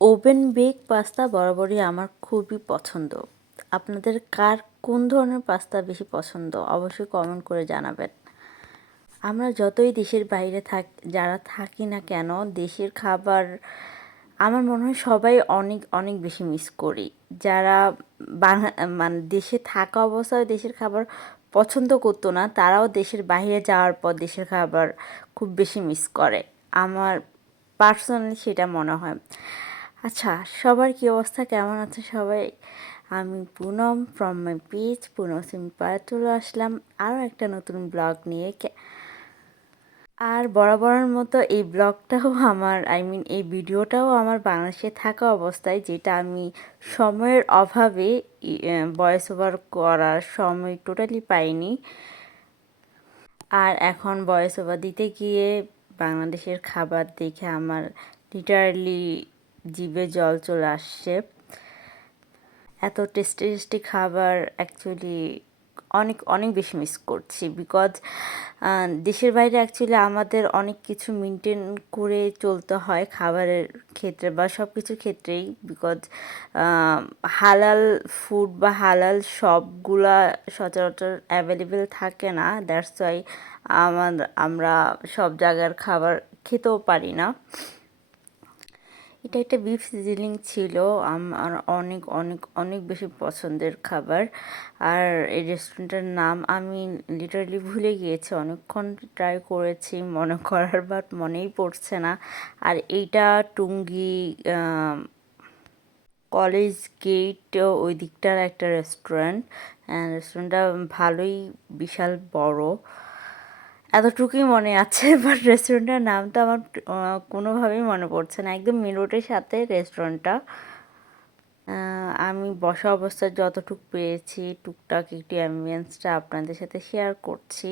Oven bake pasta বরাবরই আমার খুবই পছন্দ। আপনাদের কার কোন ধরনের পাস্তা বেশি পছন্দ অবশ্যই কমেন্ট করে জানাবেন। আমরা যতই দেশের বাইরে যারা থাকি না কেন, দেশের খাবার আমার মনে হয় সবাই অনেক অনেক বেশি মিস করি। যারা মানে দেশে থাকা অবস্থায় দেশের খাবার পছন্দ করতো না, তারাও দেশের বাইরে যাওয়ার পর দেশের খাবার খুব বেশি মিস করে। আমার পার্সোনালি সেটা মনে হয়। আচ্ছা, সবার কী অবস্থা, কেমন আছে সবাই? আমি Poonam from my page Poonam simple চলে আসলাম আরও একটা নতুন ব্লগ নিয়ে। আর বরাবরের মতো এই ব্লগটাও এই ভিডিওটাও আমার বাংলাদেশে থাকা অবস্থায়, যেটা আমি সময়ের অভাবে ভয়েস ওভার করার সময় টোটালি পাইনি। আর এখন ভয়েস ওভার দিতে গিয়ে বাংলাদেশের খাবার দেখে আমার লিটারালি জিভে জল চলে আসছে। এত টেস্টি টেস্টি খাবার অ্যাকচুয়ালি অনেক অনেক বেশি মিস করছি। বিকজ দেশের বাইরে অ্যাকচুয়ালি আমাদের অনেক কিছু মেনটেন করে চলতে হয় খাবারের ক্ষেত্রে বা সব কিছুর ক্ষেত্রেই। বিকজ হালাল ফুড বা হালাল শপগুলা সচরাচর অ্যাভেলেবেল থাকে না। দ্যাটস ওয়াই আমরা সব জায়গার খাবার খেতেও পারি না। এটা একটা বিফ সিজনিং ছিল, আমার অনেক অনেক অনেক বেশি পছন্দের খাবার। আর এই রেস্টুরেন্টের নাম আমি লিটারালি ভুলে গিয়েছি, অনেকক্ষণ ট্রাই করেছি মনে করার, বাট মনেই পড়ছে না। আর এইটা টুঙ্গি কলেজ গেট ওই দিকটার একটা রেস্টুরেন্ট। রেস্টুরেন্টটা ভালোই, বিশাল বড়, এতটুকুই মনে আছে। বাট রেস্টুরেন্টের নামটা আমার কোনোভাবেই মনে পড়ছে না। একদম মেন রোডের সাথে রেস্টুরেন্টটা। আমি বসা অবস্থায় যতটুকু পেয়েছি টুকটাক একটু অ্যাম্বিয়েন্সটা আপনাদের সাথে শেয়ার করছি।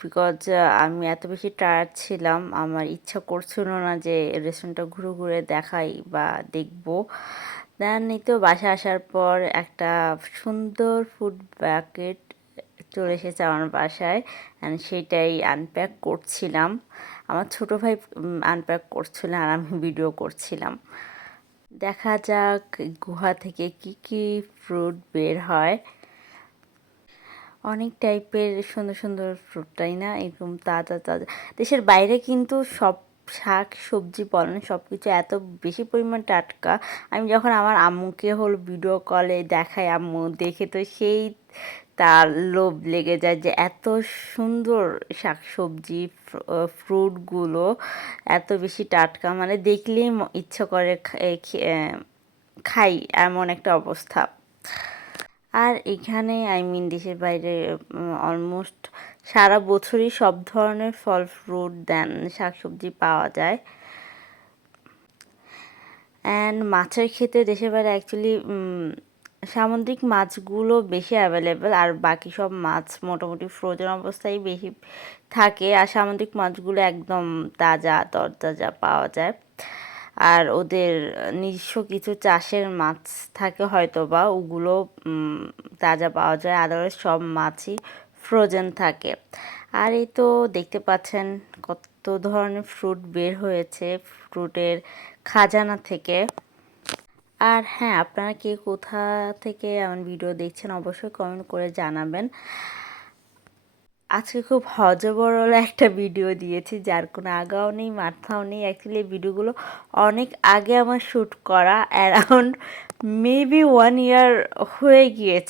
বিকজ আমি এত বেশি টায়ার্ড ছিলাম, আমার ইচ্ছা করছিল না যে রেস্টুরেন্টটা ঘুরে ঘুরে দেখাই বা দেখবো। দেন এই তো বাসায় আসার পর একটা সুন্দর ফুড প্যাকেট চলে এসেছে আমার বাসায়, অ্যান্ড সেটাই আনপ্যাক করছিলাম। আমার ছোটো ভাই আনপ্যাক করছিল আর আমি ভিডিও করছিলাম। দেখা যাক গুহা থেকে কি কি ফ্রুট বের হয়। অনেক টাইপের সুন্দর সুন্দর ফ্রুট, তাই না? এরকম তাজা তাজা। দেশের বাইরে কিন্তু সব শাক সবজি বলেন সব কিছু এত বেশি পরিমাণ টাটকা। আমি যখন আমার আম্মুকে ভিডিও কলে দেখাই, আম্মু দেখে তো সেই তার লোভ লেগে যায় যে এত সুন্দর শাক সবজি ফ্রুটগুলো এত বেশি টাটকা, মানে দেখলেই ইচ্ছা করে খাই, এমন একটা অবস্থা। আর এখানে দেশের বাইরে অলমোস্ট সারা বছরই সব ধরনের ফল ফ্রুট দেন শাকসবজি পাওয়া যায়। অ্যান্ড মাছের ক্ষেত্রে দেশের বাইরে অ্যাকচুয়ালি সামুদ্রিক মাছগুলো বেশি অ্যাভেলেবেল, আর বাকি সব মাছ মোটামুটি ফ্রোজেন অবস্থায় বেশি থাকে। আর সামুদ্রিক মাছগুলো একদম তাজা তরতাজা পাওয়া যায়। আর ওদের নিজস্ব কিছু চাষের মাছ থাকে হয়তো বা, ওগুলো তাজা পাওয়া যায়। আদারওয়াইজ সব মাছই ফ্রোজেন থাকে। আর এই তো দেখতে পাচ্ছেন কত ধরনের ফ্রুট বের হয়েছে ফ্রুটের খাজানা থেকে। আর হ্যাঁ, আপনারা কে কোথা থেকে এমন ভিডিও দেখছেন অবশ্যই কমেন্ট করে জানাবেন। আজকে খুব হজবরল একটা ভিডিও দিয়েছি, যার কোনো আগাও নেই মাথাও নেই। অ্যাকচুয়ালি এই ভিডিওগুলো অনেক আগে আমার শ্যুট করা, অ্যারাউন্ড মেবি 1 ইয়ার হয়ে গিয়েছে।